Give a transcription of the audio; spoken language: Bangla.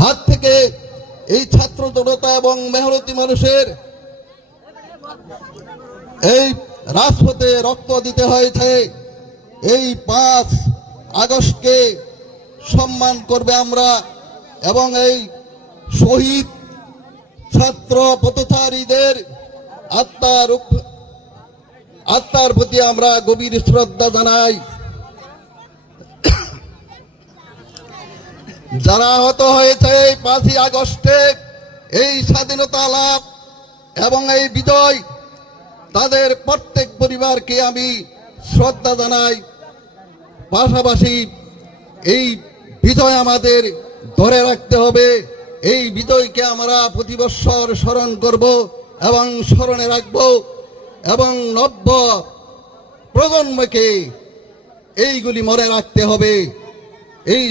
হাত থেকে এই ছাত্র জনতা এবং মেহনতি মানুষের এই রাজপথে রক্ত দিতে হয়েছে। এই 5 আগস্টকে সম্মান করবে আমরা এবং এই শহীদ ছাত্র পথচারীদের আত্মার প্রতি আমরা গভীর শ্রদ্ধা জানাই। যারা আহত হয়েছে এই 5ই আগস্টে এই স্বাধীনতা লাভ এবং এই বিজয়, তাদের প্রত্যেক পরিবারকে আমি শ্রদ্ধা জানাই। পাশাপাশি এই বিজয় আমাদের ধরে রাখতে হবে। এই বিজয়কে আমরা প্রতি বৎসর স্মরণ করব এবং স্মরণে রাখব এবং নব্য প্রজন্মকে এইগুলি মনে রাখতে হবে। এই